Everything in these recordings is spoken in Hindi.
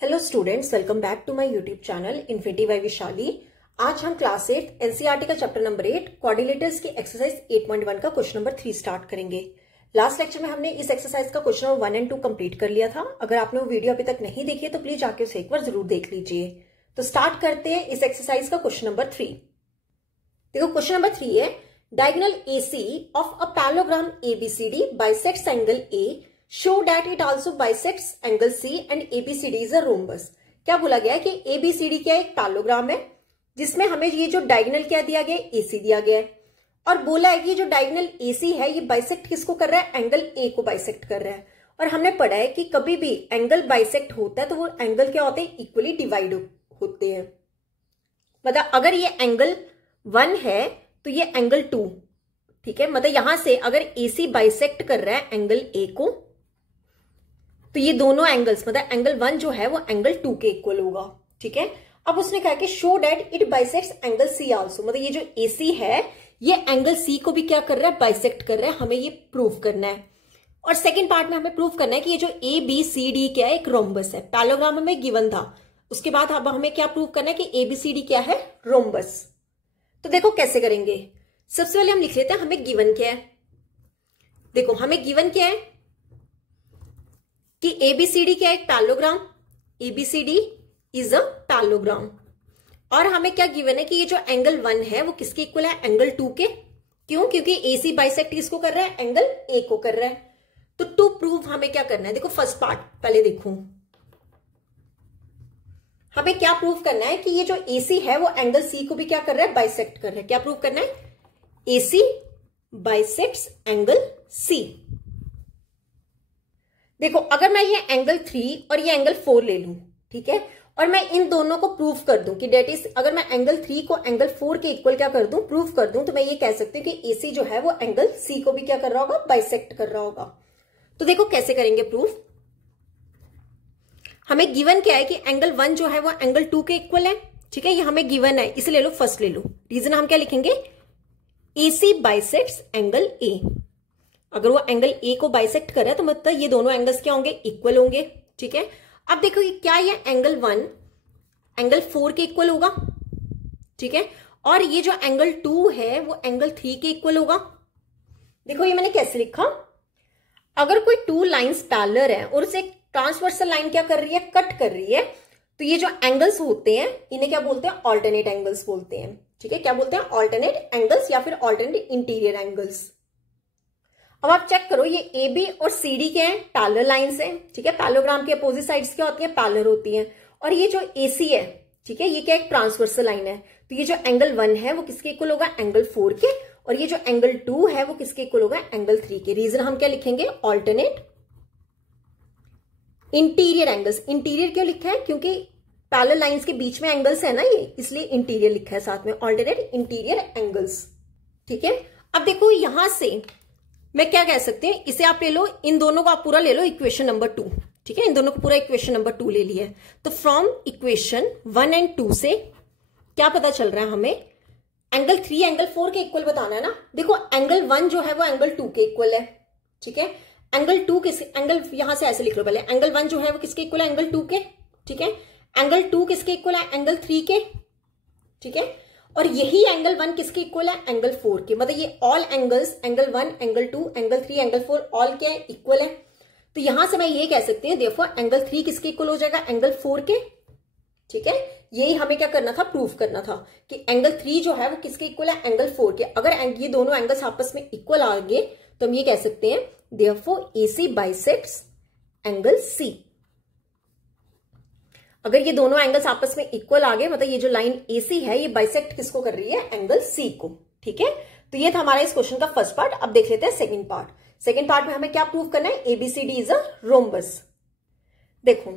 Hello students, welcome back to my YouTube channel infinity by Vishali. आज हम क्लास 8 एनसीईआरटी का चैप्टर नंबर 8 कोऑर्डिनेटर्स की एक्सरसाइज 8.1 का क्वेश्चन नंबर 3 स्टार्ट करेंगे। लास्ट लेक्चर में हमने इस एक्सरसाइज का क्वेश्चन नंबर 1 एंड 2 कंप्लीट कर लिया था। अगर आपने वो वीडियो अभी तक नहीं देखी है तो प्लीज जाके उसे एक बार जरूर देख लीजिए। तो स्टार्ट करते हैं इस एक्सरसाइज का क्वेश्चन नंबर 3। देखो क्वेश्चन नंबर 3 है, diagonal AC of a parallelogram ABCD bisects angle A, show that it also bisects angle C and ABCD is a rhombus। क्या बोला गया है कि ABCD क्या एक पैरेललोग्राम है जिसमें हमें ये जो डायगोनल क्या दिया गया है, AC दिया गया है, और बोला है कि जो डायगोनल AC है ये बाइसेक्ट किसको कर रहा है, एंगल A को बाइसेक्ट कर रहा है। और हमने पढ़ा है कि कभी भी एंगल बाइसेक्ट होता है तो वो एंगल क्या होते हैं, इक्वली डिवाइड होते हैं। मतलब अगर ये एंगल 1 है तो ये एंगल 2, ठीक है। मतलब यहां से अगर AC बाइसेक्ट कर रहा है एंगल A को तो ये दोनों एंगल्स मतलब एंगल 1 जो है वो एंगल 2 के इक्वल होगा, ठीक है। अब उसने कहा कि show that it bisects angle C also, मतलब ये जो AC है ये एंगल C को भी क्या कर रहा है, बाइसेक्ट कर रहा है। हमें ये प्रूव करना है। और सेकेंड पार्ट में हमें प्रूव करना है कि ये जो ABCD क्या है, एक रोम्बस है। पैरेललोग्राम हमें गिवन था, उसके बाद अब हमें क्या प्रूव करना है कि ABCD क्या है, रोम्बस। तो देखो कैसे करेंगे। सबसे पहले हम लिख लेते हैं हमें गिवन क्या है। देखो हमें गिवन क्या है कि ABCD क्या है, एक parallelogram. ABCD is a parallelogram. और हमें क्या गिवन है कि ये जो एंगल 1 है वो किसके इक्वल है, एंगल 2 के। क्यों? क्योंकि AC बाइसेक्ट किसको कर रहा है, एंगल A को कर रहा है। तो टू प्रूव हमें क्या करना है, देखो फर्स्ट पार्ट पहले देखो। हमें क्या प्रूव करना है कि ये जो AC है वो एंगल C को भी क्या कर रहा है, बाइसेक्ट कर रहा है। क्या प्रूव करना है, AC बाइसेक्ट्स एंगल C। देखो अगर मैं ये एंगल 3 और ये एंगल 4 ले लूं, ठीक है, और मैं इन दोनों को प्रूव कर दूं कि डेट इज, अगर मैं एंगल 3 को एंगल 4 के इक्वल क्या कर दूं, प्रूव कर दूं, तो मैं ये कह सकती हूँ कि AC जो है वो एंगल C को भी क्या कर रहा होगा, बाइसेक्ट कर रहा होगा। तो देखो कैसे करेंगे प्रूफ। हमें गिवन क्या है कि एंगल 1 जो है वो एंगल 2 के इक्वल है, ठीक है। ये हमें गिवन है, इसे ले लो, फर्स्ट ले लो। रीजन हम क्या लिखेंगे, AC बाइसेक्ट्स एंगल A। अगर वो एंगल A को बाइसेक्ट कर रहा है तो मतलब ये दोनों एंगल्स क्या होंगे, इक्वल होंगे, ठीक है। अब देखो क्या ये एंगल 1 एंगल 4 के इक्वल होगा, ठीक है, और ये जो एंगल 2 है वो एंगल 3 के इक्वल होगा। देखो ये मैंने कैसे लिखा, अगर कोई 2 लाइंस पैरेलल है और उसे ट्रांसवर्सल लाइन क्या कर रही है, कट कर रही है, तो ये जो एंगल्स होते हैं इन्हें क्या बोलते हैं, ऑल्टरनेट एंगल्स बोलते हैं, ठीक है। क्या बोलते हैं, ऑल्टरनेट एंगल्स या फिर ऑल्टरनेट इंटीरियर एंगल्स। अब आप चेक करो, ये AB और CD क्या है, पैरेलल लाइंस हैं, ठीक है। पैरेललोग्राम के अपोजिट साइड्स क्या होती है, पैरेलल होती हैं। और ये जो AC है, ठीक है, ये क्या एक ट्रांसवर्सल लाइन है। तो ये जो एंगल 1 है वो किसके इक्वल होगा, एंगल 4 के, और ये जो एंगल 2 है वो किसके इक्वल होगा, एंगल 3 के। रीजन हम क्या लिखेंगे, ऑल्टरनेट इंटीरियर एंगल्स। इंटीरियर क्यों लिखा है, क्योंकि पैरेलल लाइंस के बीच में एंगल्स है ना ये, इसलिए इंटीरियर लिखा है साथ में, ऑल्टरनेट इंटीरियर एंगल्स, ठीक है। अब देखो यहां से मैं क्या कह सकते हैं, इसे आप ले लो, इन दोनों को आप पूरा ले लो इक्वेशन नंबर 2, ठीक है। इन दोनों को पूरा इक्वेशन नंबर 2 ले लिया है। तो फ्रॉम इक्वेशन 1 एंड 2 से क्या पता चल रहा है हमें, एंगल 3 एंगल 4 के इक्वल बताना है ना। देखो एंगल 1 जो है वो एंगल 2 के इक्वल है, ठीक है। एंगल 2 किस, एंगल यहां से ऐसे लिख लो पहले, एंगल 1 जो है वो किसके इक्वल है, एंगल 2 के, ठीक है। एंगल 2 किसके इक्वल है, एंगल 3 के, ठीक है। और यही एंगल 1 किसके इक्वल है, एंगल 4 के। मतलब ये all angles, angle 1 angle 2 angle 3 angle 4 all क्या है, इक्वल है। तो यहां से मैं ये कह सकती हूँ देखो एंगल 3 किसके इक्वल हो जाएगा, एंगल 4 के, ठीक है। यही हमें क्या करना था, प्रूफ करना था कि एंगल 3 जो है वो किसके इक्वल है, एंगल 4 के। अगर ये दोनों एंगल्स आपस में इक्वल आ गए तो हम ये कह सकते हैं therefore AC bisects angle C। अगर ये दोनों एंगल्स आपस में इक्वल आ गए मतलब ये जो लाइन AC है ये बाइसेक्ट किसको कर रही है, एंगल C को, ठीक है। तो ये था हमारा इस क्वेश्चन का फर्स्ट पार्ट। अब देख लेते हैं सेकंड पार्ट। सेकंड पार्ट में हमें क्या प्रूव करना है, ABCD इज अ रोम्बस। देखो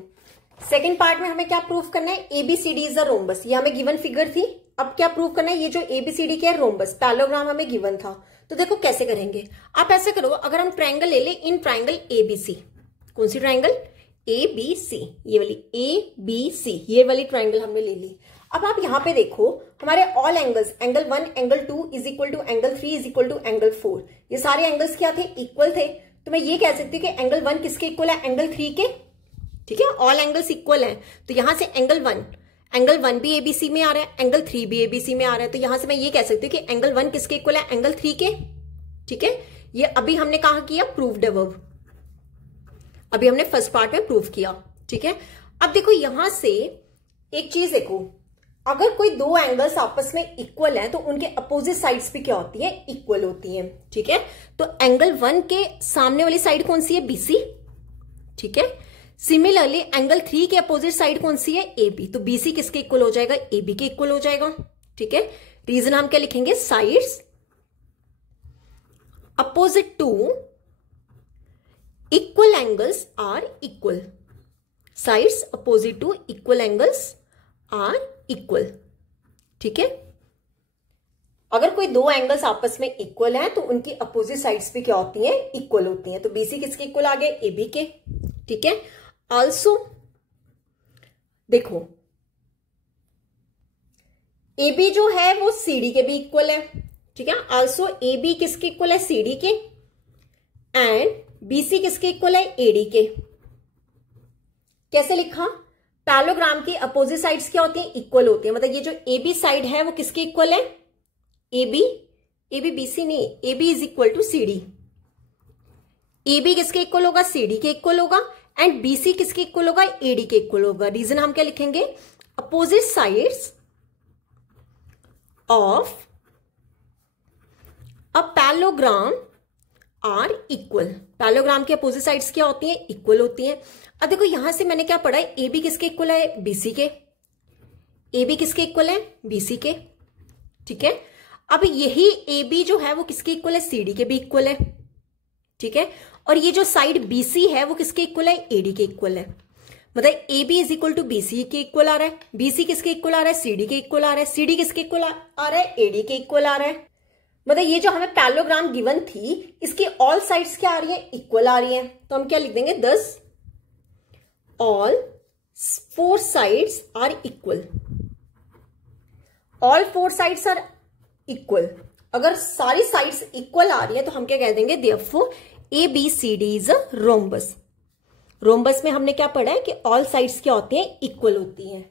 सेकंड पार्ट में हमें क्या प्रूव करना है, ABCD इज अ रोम्बस। ये हमें गिवन फिगर थी। अब क्या प्रूव करना है, ये जो ABCD क्या है, रोम्बस, पैरेललोग्राम हमें गिवन था। तो देखो कैसे करेंगे, आप ऐसे करो, अगर हम ट्रायंगल ले ले, इन ट्रायंगल ABC, कौन सी ट्रायंगल, ABC, ये वाली ABC, ये वाली ट्रायंगल हमने ले ली। अब आप यहां पे देखो हमारे all angles, angle 1 angle 2 is equal to angle 3 is equal to angle 4, ये सारे एंगल्स क्या थे, इक्वल थे। तो मैं ये कह सकती हूँ कि एंगल 1 किसके इक्वल है, एंगल 3 के, ठीक है, ऑल एंगल्स इक्वल हैं, तो यहां से एंगल वन भी एबीसी में आ रहा है, एंगल 3 भी एबीसी में आ रहा है, तो यहां से मैं ये कह सकती हूँ कि एंगल 1 किसके इक्वल है, एंगल 3 के। ठीक है, ये अभी हमने कहा किया, प्रूव्ड अबव, अभी हमने फर्स्ट पार्ट में प्रूव किया। ठीक है, अब देखो यहां से एक चीज देखो, अगर कोई दो एंगल्स आपस में इक्वल हैं तो उनके अपोजिट साइड्स भी क्या होती है, इक्वल होती हैं। ठीक है, तो एंगल 1 के सामने वाली साइड कौन सी है, बीसी। ठीक है, सिमिलरली एंगल 3 के अपोजिट साइड कौन सी है, एबी, तो बीसी किसके इक्वल हो जाएगा, एबी के इक्वल हो जाएगा। ठीक है, रीजन हम क्या लिखेंगे, sides opposite to equal angles are equal, sides opposite to equal angles are equal. ठीक है, अगर कोई दो एंगल्स आपस में इक्वल हैं तो उनकी अपोजिट साइड्स भी क्या होती हैं, इक्वल होती हैं, तो बीसी किसके इक्वल आ गए, एबी के। ठीक है, आल्सो देखो एबी जो है वो सीडी के भी इक्वल है। ठीक है, आल्सो एबी किसके इक्वल है, सीडी के, एंड बीसी किसके इक्वल है, एडी के। कैसे लिखा, पैरेललोग्राम की अपोजिट साइड्स क्या होती हैं, इक्वल होती हैं, मतलब ये जो एबी साइड है वो किसके इक्वल है, एबी बीसी नहीं, AB is equal to CD, AB किसके इक्वल होगा, सीडी के इक्वल होगा, एंड बीसी किसके इक्वल होगा, एडी के इक्वल होगा। रीजन हम क्या लिखेंगे, opposite sides of a parallelogram are equal, parallelogram के अपोजिट साइड्स क्या होती हैं, इक्वल होती हैं। अब देखो यहां से मैंने क्या पढ़ा है, एबी किसके इक्वल है, बीसी के, एबी किसके इक्वल है, बीसी के। ठीक है, अब यही एबी जो है वो किसके इक्वल है, सीडी के भी इक्वल है। ठीक है, और ये जो साइड बीसी है वो किसके इक्वल है, एडी के इक्वल है, मतलब AB is equal to BC के इक्वल आ रहा है, बीसी किसके इक्वल आ रहा है, सीडी के इक्वल आ रहा है, सीडी किसके इक्वल आ रहा है, एडी के इक्वल आ रहा है। मतलब ये जो हमें पैरेललोग्राम गिवन थी इसकी ऑल साइड्स क्या आ रही है, इक्वल आ रही है, तो हम क्या लिख देंगे, thus all 4 sides are equal, all 4 sides are equal. अगर सारी साइड्स इक्वल आ रही है तो हम क्या कह देंगे, therefore ABCD is a rhombus. Rhombus में हमने क्या पढ़ा है कि ऑल साइड्स क्या होती हैं, इक्वल होती हैं।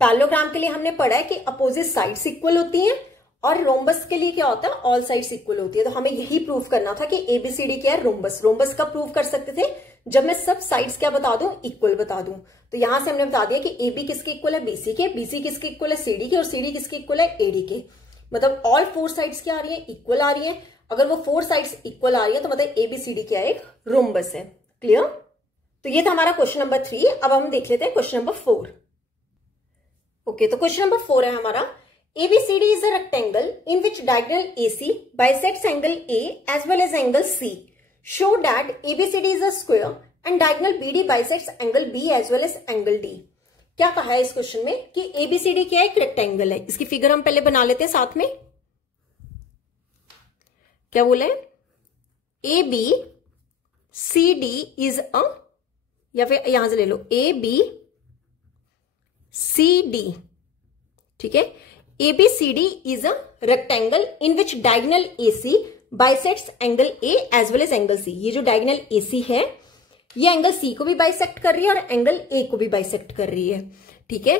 पैरेललोग्राम के लिए हमने पढ़ा है कि अपोजिट साइड्स इक्वल होती हैं, और रोम्बस के लिए क्या होता है, ऑल साइड्स इक्वल होती है। तो हमें यही प्रूव करना था कि ABCD क्या है, रोम्बस। रोम्बस कब प्रूव कर सकते थे, जब मैं सब साइड्स क्या बता दूं, इक्वल बता दूं। तो यहां से हमने बता दिया कि AB किसके इक्वल है, BC के, BC किसके इक्वल है, CD के, और CD किसके इक्वल है, AD के। मतलब ऑल 4 साइड्स क्या आ रही है, इक्वल आ रही है। अगर वो 4 साइड्स इक्वल आ रही है तो मतलब ABCD क्या है, एक रोम्बस है। क्लियर, तो ये था हमारा क्वेश्चन नंबर 3। अब हम देख लेते हैं क्वेश्चन नंबर 4। ओके, तो क्वेश्चन नंबर 4 है हमारा, ABCD is a rectangle in which diagonal AC bisects angle A as well as angle C. Show that ABCD is a square and diagonal BD bisects angle B as well as angle D. क्या कहा है इस क्वेश्चन में कि ABCD क्या है, एक रेक्टेंगल है। इसकी फिगर हम पहले बना लेते हैं साथ में। क्या बोले, ABCD is a, या फिर यहां से ले लो ABCD। ठीक है, ABCD is a rectangle in which diagonal AC bisects angle A as well as angle C. ये जो diagonal AC है ये एंगल C को भी बाइसेक्ट कर रही है और एंगल A को भी बाइसेक्ट कर रही है। ठीक है,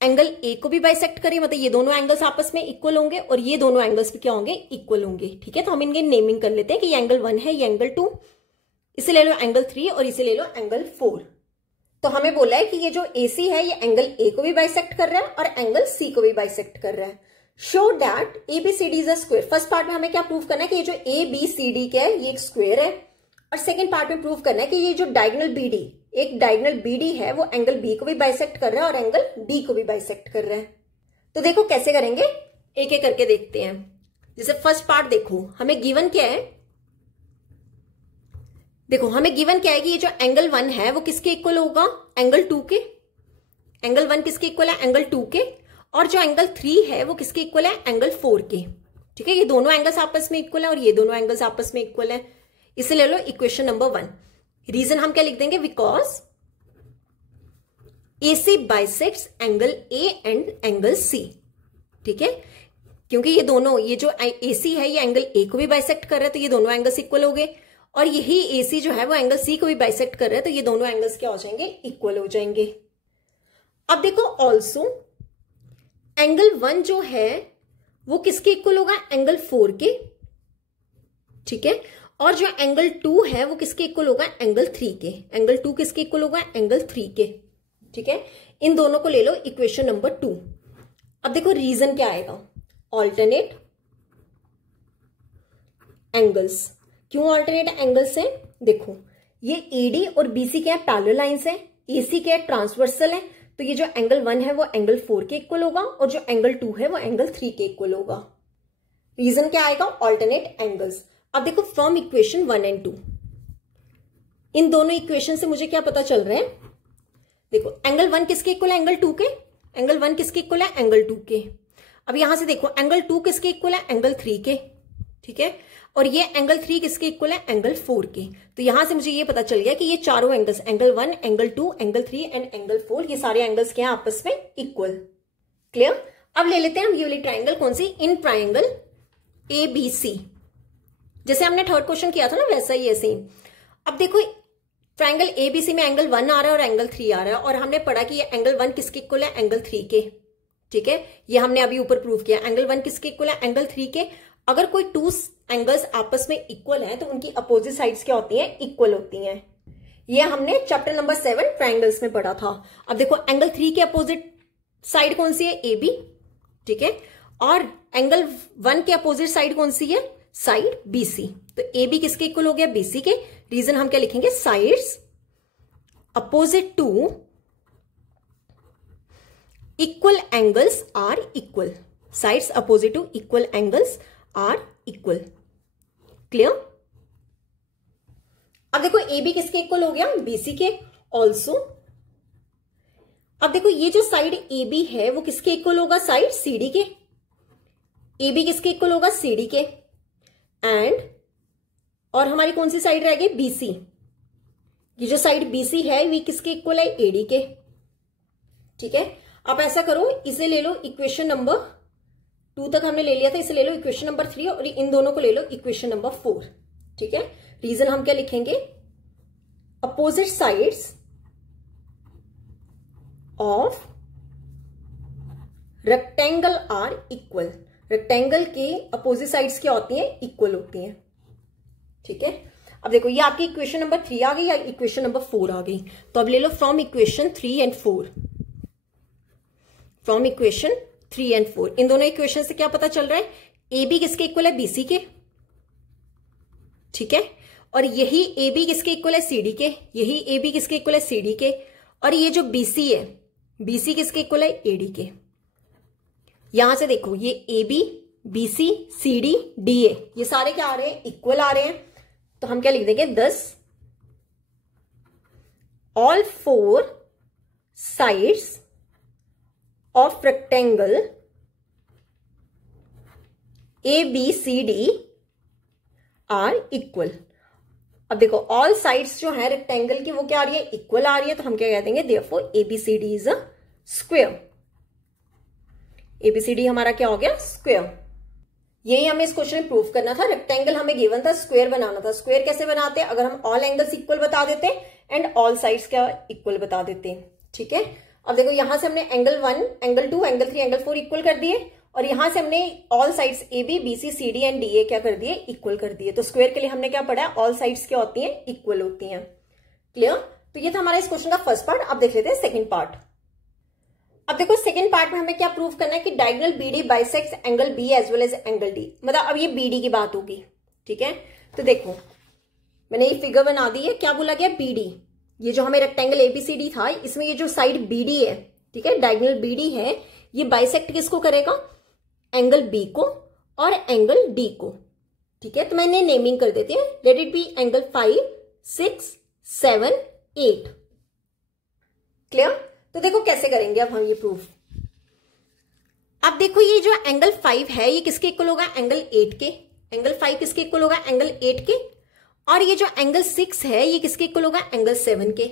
एंगल A को भी बाइसेक्ट कर रही है, मतलब ये दोनों एंगल्स आपस में इक्वल होंगे और ये दोनों एंगल्स भी क्या होंगे, इक्वल होंगे। ठीक है, तो हम इनके नेमिंग कर लेते हैं कि ये एंगल 1 है, ये एंगल 2, इसे ले लो एंगल 3 और इसे ले लो एंगल 4। तो हमें बोला है कि ये जो AC है ये एंगल A को भी बाइसेक्ट कर रहा है और एंगल C को भी बाइसेक्ट कर रहा है। Show that ABCD is a square. First part में हमें क्या प्रूव करना है कि ये जो ABCD क्या है ये एक स्क्वायर है, और सेकंड पार्ट में प्रूव करना है कि ये जो डायगोनल BD, एक डायगोनल BD है वो एंगल B को भी बाइसेक्ट कर रहा है और एंगल D को भी बाइसेक्ट कर रहा है। तो देखो कैसे करेंगे, एक एक करके देखते हैं। जैसे फर्स्ट पार्ट देखो, हमें गिवन क्या है, देखो हमें गिवन क्या है कि ये जो एंगल 1 है वो किसके इक्वल होगा, एंगल 2 के। एंगल 1 किसके इक्वल है, एंगल 2 के, और जो एंगल 3 है वो किसके इक्वल है, एंगल 4 के। ठीक है, ये दोनों एंगल्स आपस में इक्वल है और ये दोनों एंगल्स आपस में इक्वल है। इसे ले लो इक्वेशन नंबर 1। रीजन हम क्या लिख देंगे, because AC bisects angle A and angle C। ठीक है, क्योंकि ये दोनों, ये जो AC है ये एंगल A को भी बाइसेक्ट कर रहा है तो ये दोनों एंगल्स इक्वल हो गए, और यही AC जो है वो एंगल C को भी बाइसेक्ट कर रहा है, तो ये दोनों एंगल्स क्या हो जाएंगे, इक्वल हो जाएंगे। अब देखो ऑल्सो एंगल 1 जो है वो किसके इक्वल होगा, एंगल 4 के, ठीक है। और जो एंगल 2 है वो किसके इक्वल होगा, एंगल 3 के। एंगल 2 किसके इक्वल होगा, एंगल 3 के, ठीक है। इन दोनों को ले लो इक्वेशन नंबर 2। अब देखो रीजन क्या आएगा, ऑल्टरनेट एंगल्स। क्यों ऑल्टरनेट एंगल्स है, देखो ये AD और BC क्या है, पैरेलल लाइंस है, AC क्या है, ट्रांसवर्सल है, तो ये जो एंगल 1 है वो एंगल 4 के इक्वल होगा और जो एंगल 2 है वो एंगल 3 के इक्वल होगा। रीजन क्या आएगा, ऑल्टरनेट एंगल्स। अब देखो फ्रॉम इक्वेशन 1 एंड 2, इन दोनों इक्वेशन से मुझे क्या पता चल रहा है, देखो एंगल 1 किसके इक्वल है, एंगल 2 के। एंगल 1 किसके इक्वल है, एंगल 2 के। अब यहां से देखो एंगल 2 किसके इक्वल है, एंगल 3 के, ठीक है। और ये एंगल 3 किसके इक्वल है, एंगल 4 के। तो यहां से मुझे ये पता चल गया कि ये चारों angles, angle 1, angle 2, angle 3 and angle 4, ये सारे एंगल्स क्या है आपस में इक्वल। क्लियर। अब ले लेते हैं हम ये वाली ट्राइंगल, कौन सी, इन ट्राइंगल ABC। जैसे हमने थर्ड क्वेश्चन किया था ना वैसा ही ऐसे ही। अब देखो ट्राइंगल ABC में एंगल 1 आ रहा है और एंगल 3 आ रहा है, और हमने पढ़ा कि ये एंगल 1 किसके इक्वल है, एंगल 3 के, ठीक है। ये हमने अभी ऊपर प्रूव किया, एंगल 1 किसके इक्वल है, एंगल 3 के। अगर कोई 2 एंगल्स आपस में इक्वल है तो उनकी अपोजिट साइड्स क्या होती हैं, इक्वल होती हैं। ये हमने चैप्टर नंबर 7 ट्राइंगल्स में पढ़ा था। अब देखो एंगल 3 के अपोजिट साइड कौन सी है, AB, ठीक है। और एंगल 1 के अपोजिट साइड कौन सी है, साइड BC। तो AB किसके इक्वल हो गया, BC के। रीजन हम क्या लिखेंगे, sides opposite to equal angles are equal. Sides opposite to equal angles are equal. Clear. अब देखो AB किसके इक्वल हो गया, BC के ऑल्सो। अब देखो ये जो साइड AB है वो किसके इक्वल होगा, साइड CD के। AB किसके इक्वल होगा, CD के। एंड और हमारी कौन सी साइड रह गई, BC। ये जो साइड BC है ये किसके इक्वल है, AD के, ठीक है। आप ऐसा करो, इसे ले लो इक्वेशन नंबर 2 तक हमने ले लिया था, इसे ले लो इक्वेशन नंबर 3 और इन दोनों को ले लो इक्वेशन नंबर 4, ठीक है। रीजन हम क्या लिखेंगे, opposite sides of rectangle are equal. Rectangle के अपोजिट साइड्स क्या होती हैं, इक्वल होती हैं, ठीक है। अब देखो ये आपकी इक्वेशन नंबर 3 आ गई या इक्वेशन नंबर 4 आ गई। तो अब ले लो from equation 3 and 4। From equation 3 and 4 इन दोनों इक्वेशन से क्या पता चल रहा है, AB किसके इक्वल है, BC के, ठीक है। और यही AB किसके इक्वल है, CD के। यही AB किसके इक्वल है, CD के। और ये जो BC है, BC किसके इक्वल है, AD के। यहां से देखो ये AB, BC, CD, DA ये सारे क्या आ रहे हैं, इक्वल आ रहे हैं। तो हम क्या लिख देंगे, 10 all 4 sides of rectangle ABCD are equal. अब देखो ऑल साइड्स जो है रेक्टेंगल की वो क्या आ रही है, इक्वल आ रही है। तो हम क्या कह देंगे, therefore ABCD is a square. ABCD हमारा क्या हो गया, स्क्वायर। यही हमें इस क्वेश्चन में प्रूव करना था। रेक्टेंगल हमें गिवन था, स्क्वायर बनाना था। स्क्वायर कैसे बनाते हैं, अगर हम ऑल एंगल्स इक्वल बता देते एंड ऑल साइड्स क्या इक्वल बता देते हैं, ठीक है। अब देखो यहां से हमने angle 1, angle 2, angle 3, angle 4 equal कर दिए और यहां से हमने all sides AB, BC, CD and DA क्या कर दिए, इक्वल कर दिए। तो स्क्वायर के लिए हमने क्या पढ़ा, ऑल साइड्स क्या होती हैं, इक्वल होती हैं। क्लियर। तो ये था हमारा इस क्वेश्चन का फर्स्ट पार्ट। अब देख लेते हैं सेकंड पार्ट। अब देखो सेकंड पार्ट में हमें क्या प्रूव करना है कि diagonal BD bisects angle B as well as angle D। मतलब अब ये BD की बात होगी, ठीक है। तो देखो मैंने ये फिगर बना दी है, क्या बोला गया, BD। ये जो हमें रेक्टेंगल ABCD था, इसमें ये जो साइड BD है, ठीक है, डायगोनल BD है, ये बाइसेक्ट किसको करेगा, एंगल B को और एंगल D को, ठीक है। तो मैंने नेमिंग कर देती हूँ, let it be angle 5, 6, 7, 8। Clear. तो देखो कैसे करेंगे अब हम ये प्रूफ। अब देखो ये जो एंगल 5 है ये किसके इक्वल होगा, एंगल 8 के। एंगल 5 किसके इक्वल होगा, एंगल 8 के। और ये जो एंगल 6 है ये किसके इक्वल होगा, एंगल 7 के,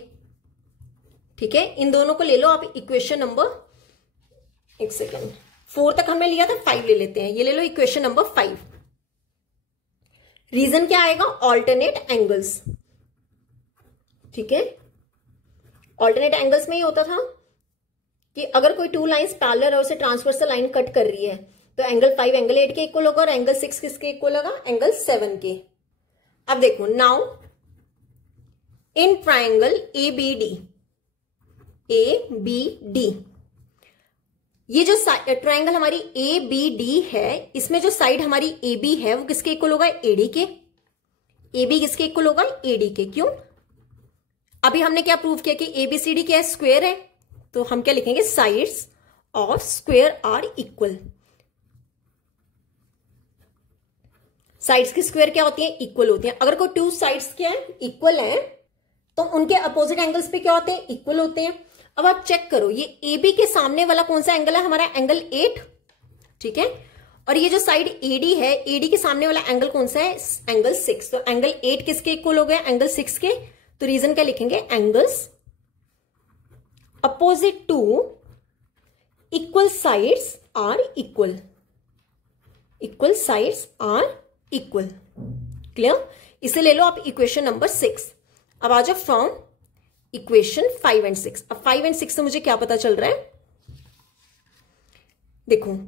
ठीक है। इन दोनों को ले लो आप इक्वेशन नंबर, एक सेकेंड, 4 तक हमने लिया था, 5 ले लेते हैं। ये ले लो इक्वेशन नंबर 5। रीजन क्या आएगा? Alternate angles. ठीक है, ऑल्टरनेट एंगल्स में ही होता था कि अगर कोई टू लाइंस पैरेलल और उसे ट्रांसवर्सल लाइन कट कर रही है तो एंगल 5 एंगल 8 के इक्वल होगा और एंगल 6 किसके इक्वल होगा? एंगल 7 के। अब देखो, नाउ इन ट्राइंगल ABD, ये जो ट्राइंगल हमारी ABD है, इसमें जो साइड हमारी AB है वो किसके इक्वल होगा? AD के। AB किसके इक्वल होगा? AD के। क्यों? अभी हमने क्या प्रूव किया कि ABCD क्या है? स्क्वायर है। तो हम क्या लिखेंगे? Sides of square are equal. Sides की स्क्वायर क्या होती है? इक्वल होती है। अगर कोई टू साइड्स क्या है? इक्वल है, तो उनके अपोजिट एंगल्स पे क्या होते हैं? इक्वल होते हैं। अब आप चेक करो, ये AB के सामने वाला कौन सा एंगल है? हमारा एंगल 8। ठीक है, और ये जो साइड AD है, AD के सामने वाला एंगल कौन सा है? एंगल 6। तो एंगल 8 किसके इक्वल हो गया? एंगल 6 के। तो रीजन क्या लिखेंगे? Angles opposite to equal sides are equal. Equal sides are equal. Clear? इसे ले लो आप इक्वेशन नंबर 6। अब आ जाओ फ्रॉम इक्वेशन 5 एंड 6। अब 5 एंड 6 से मुझे क्या पता चल रहा है? देखो,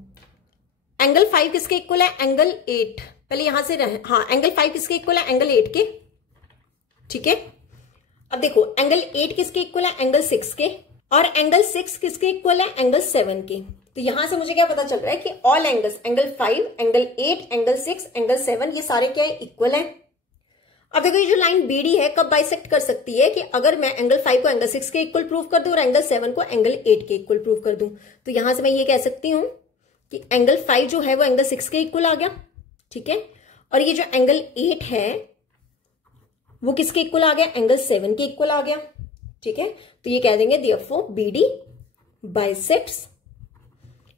एंगल 5 किसके इक्वल है? एंगल 8। पहले यहां से हाँ, एंगल 5 किसके इक्वल है? एंगल 8 के। ठीक है, अब देखो एंगल 8 किसके इक्वल है? एंगल 6 के। और एंगल 6 किसके इक्वल है? एंगल 7 के। तो यहां से मुझे क्या पता चल रहा है कि all angles, angle 5, angle 8, angle 6, angle 7, ये सारे क्या है? इक्वल है। अब देखो, ये जो लाइन BD है कब बाइसेक्ट कर सकती है? कि अगर मैं एंगल 5 को एंगल 6 के इक्वल प्रूव कर दूं और एंगल 7 को एंगल 8 के इक्वल प्रूव कर दूं। तो यहां से मैं ये कह सकती हूं कि एंगल 5 जो है वो एंगल 6 के इक्वल आ गया। ठीक है, और ये जो एंगल 8 है वो किसके इक्वल आ गया? एंगल 7 के इक्वल आ गया। ठीक है, तो ये कह देंगे देयरफॉर BD बाइसेक्ट्स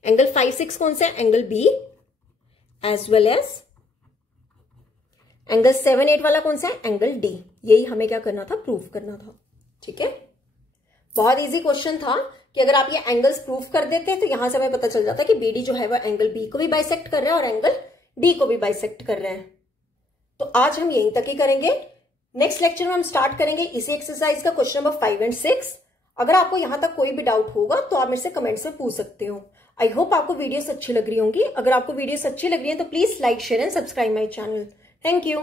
एंगल 5, 6 कौन सा है? Angle B, as well as angle 7, 8 वाला कौन सा है? Angle D। यही हमें क्या करना था? प्रूव करना था। ठीक है, बहुत इजी क्वेश्चन था कि अगर आप ये एंगल्स प्रूव कर देते तो यहां से हमें पता चल जाता कि BD जो है वो एंगल B को भी बाइसेक्ट कर रहा है और एंगल D को भी बाइसेक्ट कर रहे हैं। तो आज हम यहीं तक ही करेंगे। नेक्स्ट लेक्चर में हम स्टार्ट करेंगे इसी एक्सरसाइज का क्वेश्चन नंबर 5 एंड 6। अगर आपको यहां तक कोई भी डाउट होगा तो आप मेरे से कमेंट्स में पूछ सकते हो। आई होप आपको वीडियोस अच्छी लग रही होंगी। अगर आपको वीडियोस अच्छी लग रही है तो please like, share and subscribe my channel. Thank you.